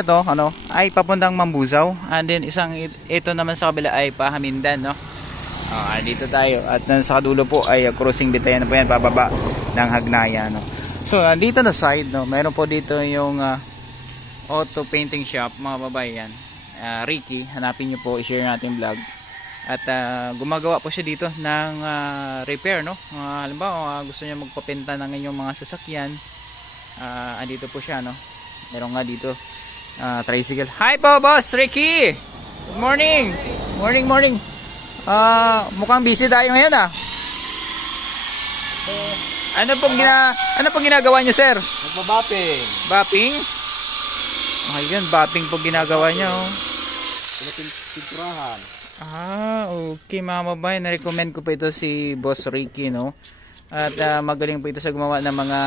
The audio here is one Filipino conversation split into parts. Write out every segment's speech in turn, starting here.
na to, ano, ay papuntang Mambuzaw. And then isang ito naman sa kabila ay Pahamindan, no. Dito tayo at sa kadulo po ay Crossing Bitayan na po yan, pababa ng Hagnaya, no. So dito na side, no, meron po dito yung auto painting shop, mga babayan. Ricky, hanapin niyo po, i-share natin vlog. At gumagawa po siya dito ng repair, no. Halimbawa gusto niya magpapenta ng inyong mga sasakyan, andito po siya, no. Meron nga dito tricycle. Hi po, Boss Ricky. Good morning. Morning. Mukhang busy tayo ngayon, Ano pong ginagawa niyo, sir? Nagbabapping. Bapping? Ayun, bapping po ginagawa niyo. Piniturahan. Okay, mga babae, na-recommend ko po ito si Boss Ricky, no. At magaling po ito sa gumawa ng mga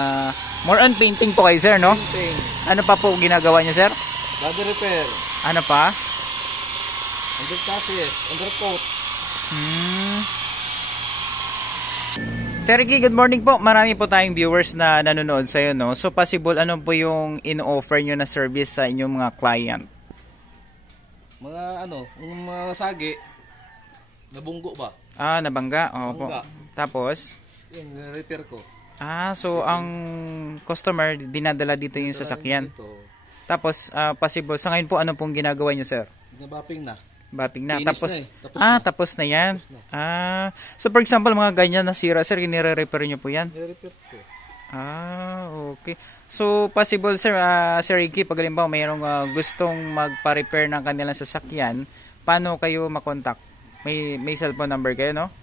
more on painting po kayo, sir, no? Painting. Ano pa po ginagawa niyo, sir? Body repair. Ano pa? Undercasses, undercoat. Sir Ricky, good morning po. Marami po tayong viewers na nanonood sa iyo, no? So possible, ano po yung in-offer nyo na service sa inyong mga client? Mga yung mga sagi, nabunggo ba? Nabangga. Opo. Tapos? Yung repair ko. So ang customer dinadala dito yung sasakyan. Tapos possible, sa ngayon po ano pong ginagawa nyo, sir? Nabapping na. Bapping na. Finish Tapos na tapos na yan. So for example, mga ganyan na sira, sir, nire-repair nyo po yan? Nire-repair ko. Okay. So possible, sir, Sir Ricky, pag halimbawa mayroong gustong magpa-repair ng kanilang sasakyan, paano kayo makontak? May cellphone number kayo, no?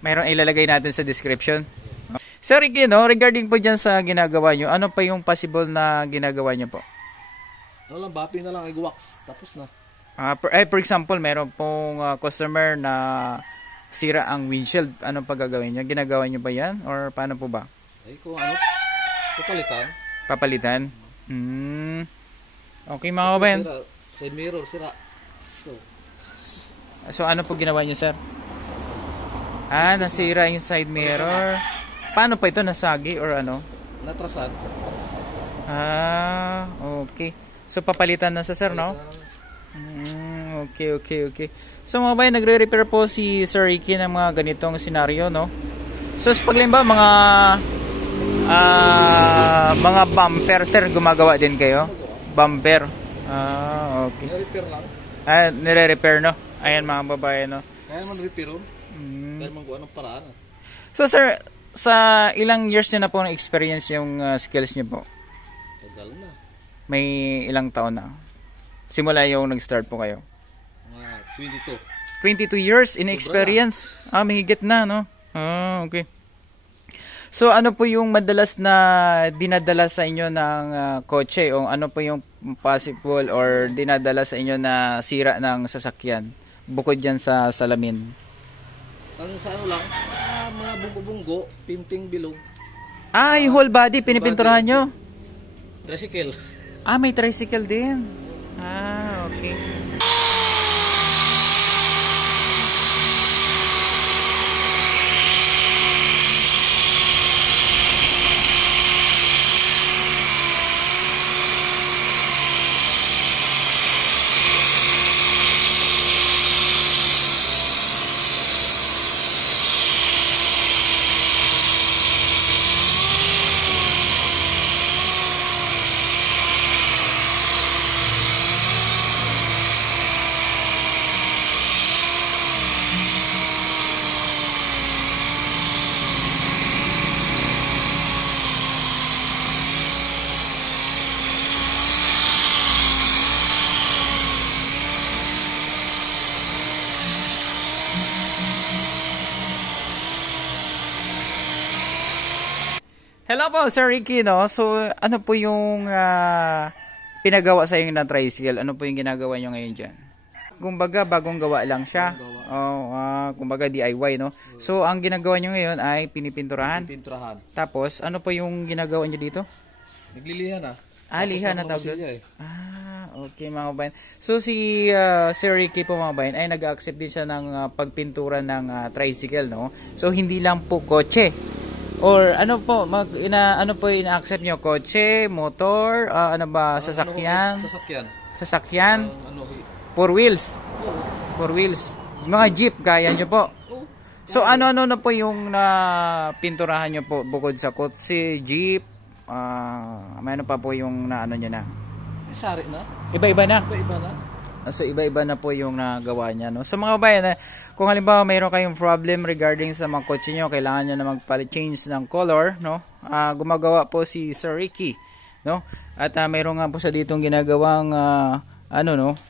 Mayroon, ilalagay natin sa description. Sir Ricky, no, regarding po dyan sa ginagawa nyo, ano pa yung possible na ginagawa nyo po? Bapping na lang, wax. Tapos na. For example, meron pong customer na sira ang windshield. Anong pagagawin niya? Ginagawa niyo ba yan? Or paano po ba? Kung papalitan. Papalitan? Okay, mga kabayan. Side mirror, sira. So ano po ginawa niyo, sir? Nasira yung side mirror. Paano pa ito? Nasagi or ano? Natrasan. Okay. So papalitan na sa sir, no? Okay. So mga bayan, nagre-repair po si Sir Ricky ng mga ganitong senaryo, no? So paglimba mga bumper, sir, gumagawa din kayo? Bumper. Okay. Nire-repair lang. Nire-repair, no? Ayan mga babae, no? Kaya man repair dahil man anong paraan. So sir, sa ilang years nyo na po na-experience yung skills nyo po? Tagal na. May ilang taon na? Simula yung nag-start po kayo? 22 years in experience. May higit na, no? Okay. So ano po yung madalas na dinadala sa inyo ng kotse, o ano po yung possible or dinadala sa inyo na sira ng sasakyan bukod dyan sa salamin? Ang sa lang, mga bunggo-bunggo, pinting bilog. Yung whole body pinipinturahan nyo? Tricycle. May tricycle din. Okay. Hello po, Sir Ricky, no? So, ano po yung pinagawa sa inyo ng tricycle? Ano po yung ginagawa nyo ngayon dyan? Kumbaga, bagong gawa lang siya. Kumbaga, DIY, no? So, ang ginagawa nyo ngayon ay pinipinturahan. Tapos, ano po yung ginagawa nyo dito? Naglilihan na. Lihan na tawag. Okay, mga kabayan. So, si Sir Ricky po, mga kabayan, ay nag-accept din siya ng pagpintura ng tricycle, no? So, hindi lang po kotse. Or ano po, ano po ina-accept nyo? Kotse, motor, ano ba, sasakyan? Sasakyan. Sasakyan? Ano, Four wheels? oo. Four wheels. Mga jeep, kaya nyo po? Oo. So ano-ano na po yung pinturahan nyo po bukod sa kotse, jeep, may ano pa po yung naano nyo na? Sari na. Iba-iba na? Iba-iba na. So iba-iba na po yung nagawa niya, no? So mga kabayan, kung halimbawa mayroon kayong problem regarding sa mga kotse nyo, kailangan nyo na change ng color, no? Gumagawa po si Sir Ricky, no? At mayroon nga po sa ditong ginagawang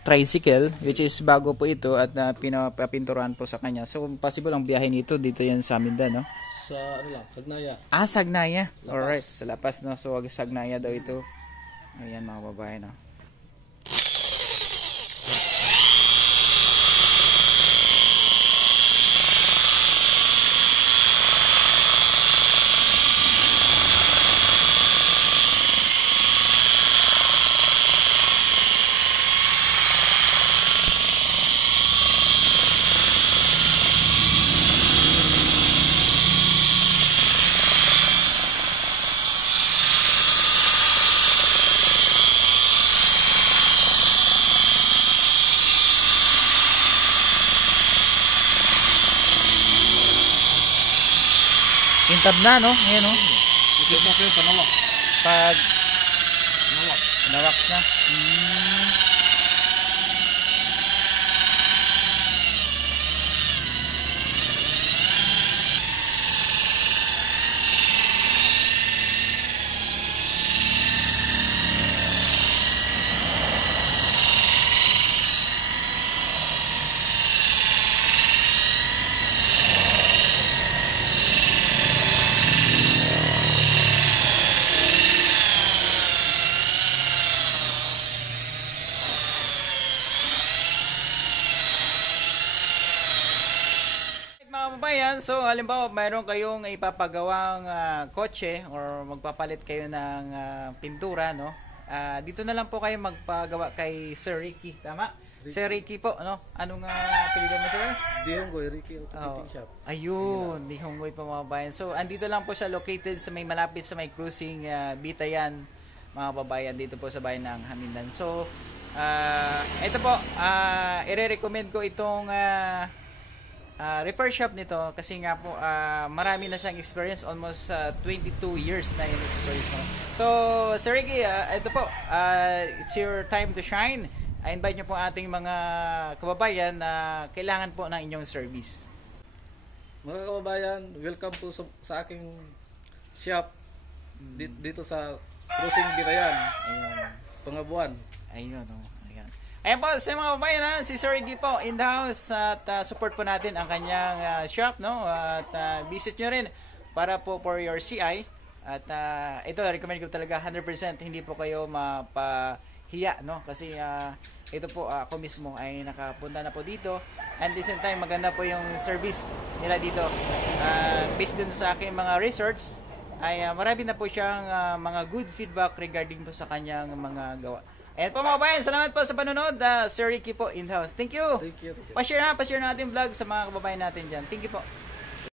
tricycle, which is bago po ito at pinapinturahan po sa kanya. So possible ang biyahe nito dito yan sa Mindan, no? Sa Sagnaya. Sagnaya. Lapas. Alright, sa Lapas, no? So Sagnaya daw ito. Ayan mga babae, no? Intab na, no? Ayan, no? Ito na po yung panawak. Pag Panawak. nawak na. Mga kababayan, so halimbawa mayroon kayong ipapagawang kotse or magpapalit kayo ng pintura, no? Dito na lang po kayo magpagawa kay Sir Ricky, tama? Sir Ricky po, no? Anong apelyido mo, sir? Dihonggoy, Ricky Automatic Shop. Ayun, Dihonggoy pa mga kababayan. So andito lang po siya located sa may malapit sa may cruising Bitayan, mga kababayan, dito po sa bayan ng Hamindan. So ito po, ire-recommend ko itong repair shop nito kasi nga po marami na siyang experience, almost 22 years na yung experience mo. So Sir Ricky, ito po, it's your time to shine. I invite nyo po ating mga kababayan na kailangan po ng inyong service. Mga kababayan, welcome po sa aking shop dito sa Cruising Bitayan. Ayun. Pangabuan. Ayun, oh. Ayan po, sa mga kababayan, si Sir Ricky po in the house at support po natin ang kanyang shop, no? At visit nyo rin para po for your CI. At ito, recommend ko talaga 100%, hindi po kayo mapahiya, no? Kasi ito po, ako mismo ay nakapunta na po dito. And at the same time, maganda po yung service nila dito. Based din sa aking mga research, ay marami na po siyang mga good feedback regarding po sa kanyang mga gawa. Ayan po mga kababayan, salamat po sa panonood. Sir Ricky po in the house. Thank you. Thank you. Pa-share na ating vlog sa mga kababayan natin dyan. Thank you po.